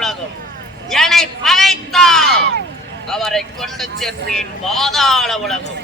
உலகம். என்னை பகைத்தார் அவரை கொண்டு சென்றேன் பாதாள உலகம்.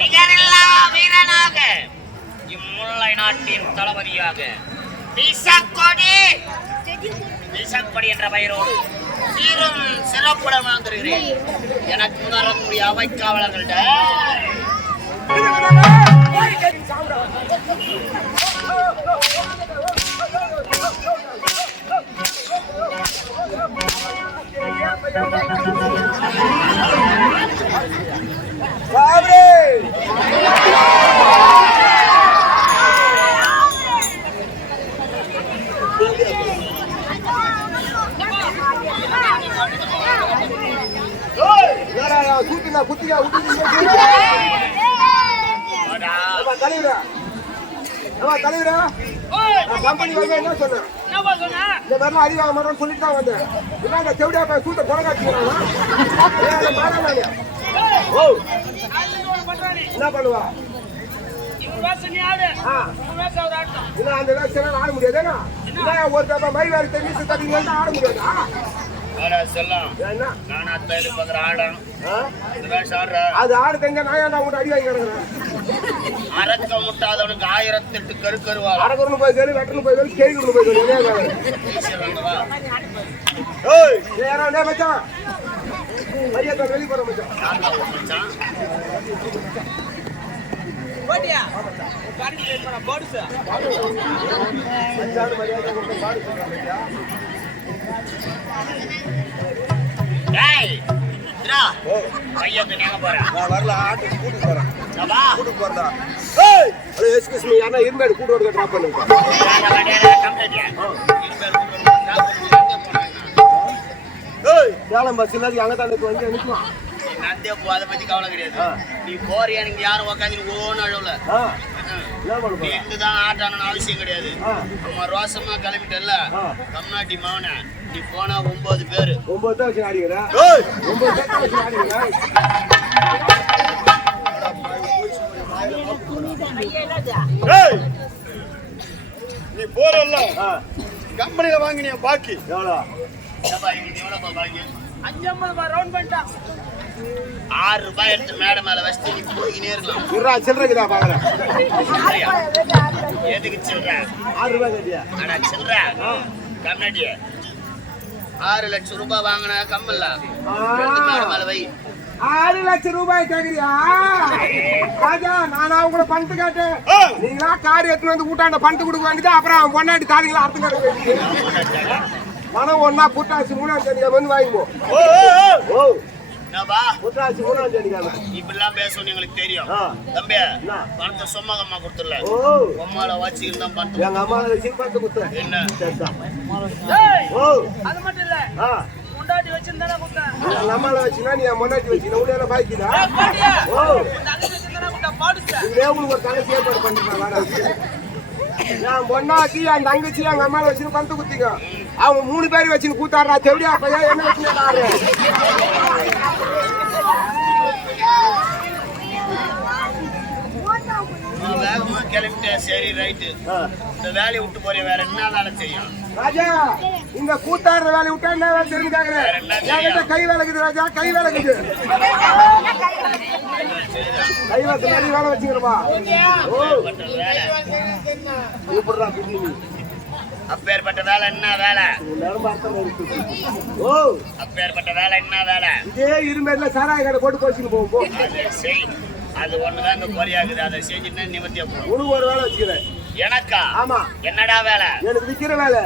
நிகரில்லா வீரனாக இம்முல்லை நாட்டின் தளபதியாக. விசக்கொடி. விசக்கொடி என்ற பெயரோடு சீரும் சிறப்புடன் வந்திருக்கிறேன் எனக்கு உணரக்கூடிய அவைக்காவலர்கள்ட சூத்தினா குத்திக்கா விட்டு தலைவரா ஏம்மா, தலைவரா நான் கம்பெனி வந்து என்ன சொன்னேன் இந்த மாதிரிலாம் அடி வாங்க மாட்டோம்னு சொல்லிட்டு தான் வந்தேன். இல்லை இந்த செவிடியா போய் சூத்த குறை காட்சிக்கிறாங்க ஓ. என்ன பண்ணுவா? அந்த ஆட முடியாதுன்னா ஒரு தப்பா வேறு தெரிஞ்சு தட்டிங்கன்னா ஆட முடியாதா. அது ஆடு தெரிஞ்சா நான் உங்கள்கிட்ட அடி வாங்கி கிடக்குறேன்? அரக்க முட்டாதவனுக்கு ஆயிரத்தெட்டு கரு கருவாள். அடக்கொண்டு போய் கேளு வெட்டணும் போய் கேளு கேள்வி போய் டேய் மச்சான்? மரியாதை வெளிய போற மச்சான். யாருடா உன் மச்சான்? மச்சான் மரியாதை கொடுத்து பாடு சொல்றான் மச்சான். டேய், ஓ கையெழுத்து நீங்க போறேன். நான் வரல ஆட்டு கூட்டு போறேன் கூட்டு போறதா ஏய் ஹலோ எக்ஸ்கியூஸ் மீ யாரா இருமேடு கூட்டு ஓடுக்க டிராப் பண்ணுங்க வேலை வேலையா கம்ப்ளைண்ட். இருபது ரூபாய் எங்க போனாங்க? ஏய் சேலம் பஸ் இல்லாத அங்க தான் நிக்கு வந்து நிக்குவான் நீ நந்தே போ, அதை பத்தி கவலை கிடையாது. நீ போறியா, நீங்க யாரும் உக்காந்து நீ ஓன்னு அழுவல. ஆ ம். என்ன பண்ண நீ போற இருந்துதான் ஆட்டானுன்னு அவசியம் கிடையாது நம்ம ரோசமா கிளம்பிட்டல்ல ஆ. தமிழ்நாட்டி மவன நீ போனா ஒன்பது பேரு. ஒன்பது தான் வச்சு ஆடிக்கிறேன் ஒன்பது தான் வச்சு ஆடிக்கிறேன் நீ போறல்ல. ஆ. கம்பெனில வாங்கினிய பாக்கி? எவ்வளோ? ஆறு ரூபாய் எடுத்து மேடை மேல வச்சுட்டு நீ போய்கினே இருக்கலாம். இருடா சில்லறைக்குதா பாக்குறேன்? எதுக்கு சில்லற? ஆறு ரூபாய் கட்டியா? ஆனா சில்லற. கம்னாட்டிய ஆறு லட்சம் ரூபாய் வாங்கின கம்மல்ல. வை. ஆறு லட்சம் ரூபாய் கேக்குறியா? ராஜா நானா உங்களை பணத்து கேட்டேன். நீங்களா கார் எடுத்துன்னு வந்து கூட்டாண்ட பணத்து கொடுக்க வேண்டியது? அப்புறம் அவன் பொண்டாட்டி தாலிங்களா அர்த்தம் பணம் ஒன்னா புட்டாசி மூணாம் தேதி வந்து வாங்கிப்போம் ஓ. இப்படிலாம் பேசணும்னு எங்களுக்கு தெரியும். தம்பி என்ன? பணத்தை சும்மா கம்மா கொடுத்துடல. ஓ. உம்மால வச்சுக்கிட்டு தான் பணத்தை எங்க அம்மா வச்சு பணத்தை கொடுத்தேன். என்ன? அது மட்டும் இல்ல. முண்டாட்டி வச்சிருந்தானே கொடுத்தேன். அம்மால வச்சுனா நீ முன்னாடி வச்சுனா உள்ள பாய்க்குதா? ஓ. இதுலயே உங்களுக்கு ஒரு தங்கச்சி ஏற்பாடு பண்ணிருக்கேன் வாடா. என் பொண்ணாச்சி என் தங்கச்சி எங்க அம்மாவை வச்சுன்னு பணத்தை குத்திங்க அவங்க மூணு பேர் வச்சுன்னு கூத்தாடுறா பையா என்ன வச்சுன்னு நீ வேகமா கிளம்பிட்டேன் சரி ரைட்டு இந்த வேலையை விட்டு போறிய வேற என்ன வேலை செய்யும் ராஜா இந்த கூத்தாடுற வேலையை விட்டா என்ன வேலை தெரியும்? என்கிட்ட கை வேலைக்குது ராஜா கை வேலைக்குது கை வேலை நிறைய வேலை வச்சுக்கிறப்பா ஓ. அப்பேற்பட்ட வேலை கூப்பிடுறா குட்டி நீ அப்பேற்பட்ட வேலை என்ன வேலை ஓ. அப்பேற்பட்ட வேலை என்ன வேலை? இதே இரும்பேர்ல சாராய கடை போட்டு போச்சுன்னு போவோம் அதை ஒண்ணுதான் இங்க குறையாகுது அதை செஞ்சுன்னா நிவர்த்தியா போகும் உனக்கு ஒரு வேலை வச்சுக்கிறேன். எனக்கா? ஆமா. என்னடா வேலை? எனக்கு விக்கிற வேலை.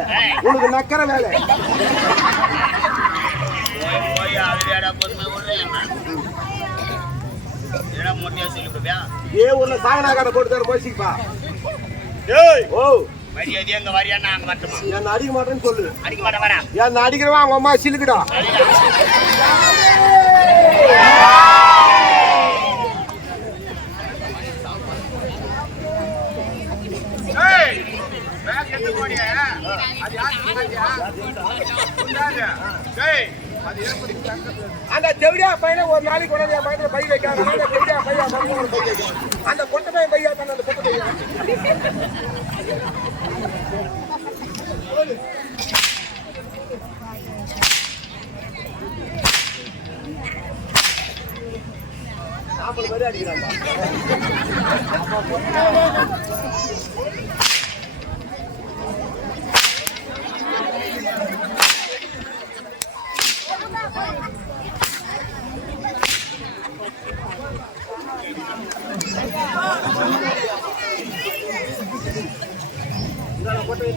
உனக்கு நக்கிற வேலை. போய் போய் அதுலடா பொறுமை விடுறேன் என்ன? என்னடா முட்டையா சொல்லி கொடுப்பியா? இதே ஊர்ல சாகனா கடை போட்டு தர ஏய். ஓ. மரியாதை அங்க வரியான்னா அங்க வரட்டுமா? என்ன அடிக்க மாட்டேன்னு சொல்லு. அடிக்க மாட்டேன் வரேன் என்ன அடிக்கிறவன் அவங்க அம்மா சிலுக்குடா. அந்த செவிடியா பையனை ஒரு நாளைக்கு கொண்டாந்து என் பக்கத்துல பை வைக்காங்க அந்த செவிடியா பையா பையன் பை அந்த பொட்டை பையன் பையா தானே அந்த பொட்டை பையன். நாற்பது பேர் அடிக்கிறாங்க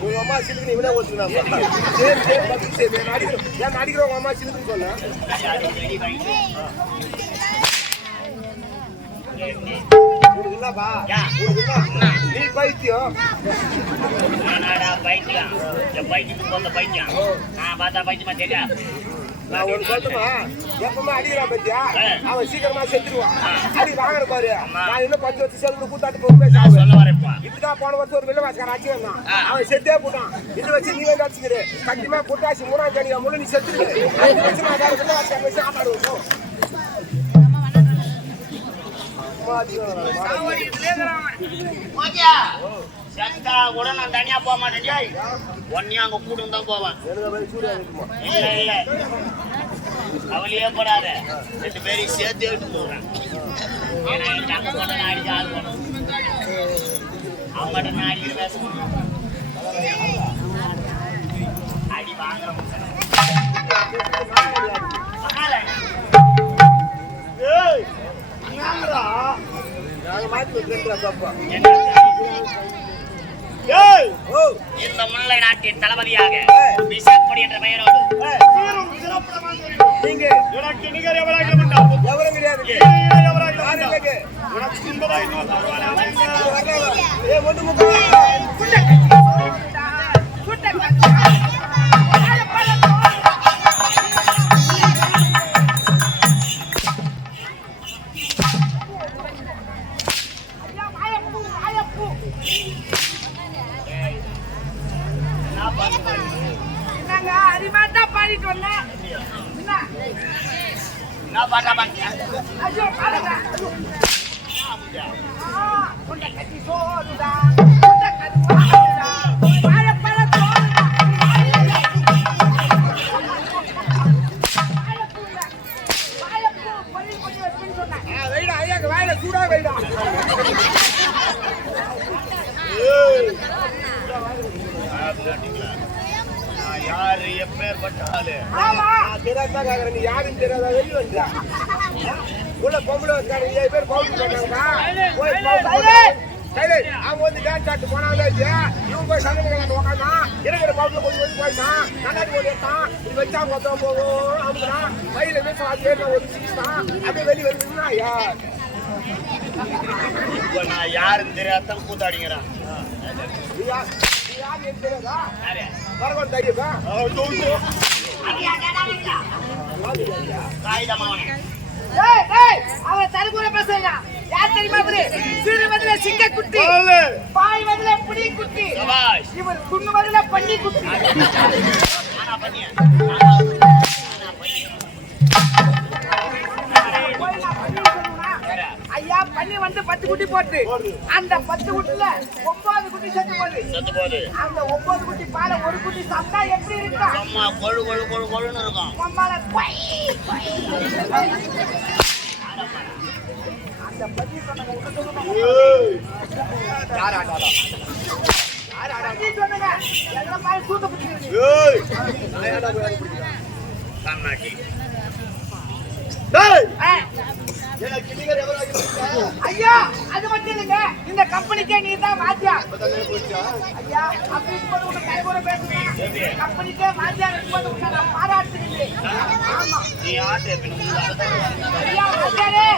உங்க அம்மா சிலுக்கு இவனே ஓட்டுறாப்பா சரி சரி பத்து சரி நான் அடிக்கிறேன். ஏன் அடிக்கிறேன் உங்க அம்மா உனக்கு என்ன நீ பைத்தியம். பைத்தியம். வந்த பைத்தியம். நான் பார்த்தா பைத்தியமா தெரியா? நான் ஒண்ணு சொல்லட்டுமா? எப்பவுமே அடிக்கிறான் பத்தியா? அவன் சீக்கிரமா செத்துருவான். அடி வாங்குற பாரு. நான் இன்னும் பத்து வருஷம் செலுத்து கூத்தாட்டு பொறுப்பே நான் சொல்ல சாப்பிடுவேன். வரேன்ப்பா. இப்படிதான் போன வருஷம் ஒரு வில்லவாசக்காரன் அடிச்சு வந்தான். அவன் செத்தே போட்டான். இது வச்சு நீ வந்து அடிச்சுக்கிற. கண்டிப்பா புட்டாசி மூணாம் தேதி முழு நீ செத்துரு இது வச்சு ஆட்டாடுவோம் ஓகே. செத்தா கூட நான் தனியா போக மாட்டேன். ஜெய் ஒன்னையும் அங்க கூட்டு தான் போவேன். இல்ல இல்ல. கவலையே படாத. ரெண்டு பேரையும் சேர்த்து ஏன்னா என் தங்க நான் அடிச்சு ஆள் போனோம் அவங்ககிட்ட நான் அடிக்கிற பேச அடி வாங்குற ஏய் என்னங்கடா நாங்க மாத்தி வைக்கிறேன் தப்பா ஏய் ஓ இந்த முல்லை நாட்டின் தளபதியாக விசாப்படி என்ற பெயரோடு நீங்க எனக்கு நிகர் எவராக மாட்டார் எவரும் கிடையாது எவராக. உனக்கு துன்பதாய் இன்னொரு தருவானே அமைங்க வர்றாங்க. ஏய், ஒண்ணு முக்கா. என்னங்க அரிமாட்டா பாடிட்டு வந்தேன் என்ன யாருன்னு தெரியாதா, வெளிய? உள்ள பொம்பளை இருக்காங்க, ஏழு பேர் பவுடர் போட்டாங்கப்பா. போய் பவுடர் போட்டு- சைலேஷ், அவங்க வந்து டான்ஸ் ஆட்டு போனாங்க இவன் போய் சங்கடி கலாட்டு உக்காந்தான் இருக்கிற பவுடர் கொஞ்சம் கொஞ்சம் போயிட்டான் கண்ணாடி போட்டு எடுத்தான் இது வச்சா மொத்தம் போகும் அமுக்குறான் வயில வீசம் அது பேர் ஒரு சீட்டான் அப்படியே வெளியே வருதுன்னா ஐயா இப்ப நான் யாருன்னு தெரியாதான் கூத்தாடிங்கிறான் யார் யார் தெரியாதா யாரு வரவன் தைரியப்பா அவன் தரகுற பேசுறா யார் தெரியுமா இவரு? சிறு மதுல சிங்க குட்டி பாய் மதுல புடி குட்டி இவர் குண்டு மதுல பண்ணி குட்டி பத்து குட்டி போட்டு. அந்த பத்து குட்டில ஒன்பது குட்டி செத்து போகுது. செத்து போகுது. அந்த ஒன்பது குட்டி பாலை ஒரு குட்டி சாப்பிட்டா எப்படி இருக்கும்? சும்மா கொழு கொழு கொழு கொழுன்னு இருக்கும். கொய். அந்த பத்தி சொன்னங்க எங்களை மாதிரி சூத்த பிடிச்சிருக்கு ஏய்! கண்ணாட்டி டேய்! எனக்கு நிகர் எவராக மாட்டார் ஐயா அது மட்டும் இல்லைங்க இந்த கம்பெனிக்கே நீ தான் மாத்தியா ஐயா அப்படி இருக்கும்போது உங்க கைகூட பேசுறேன் கம்பெனிக்கே மாத்தியா இருக்கும்போது உன்னை நான் பாராட்டுகிறேன். ஆமா. நீ ஆட்டு பின் ஐயா மாத்தியாரே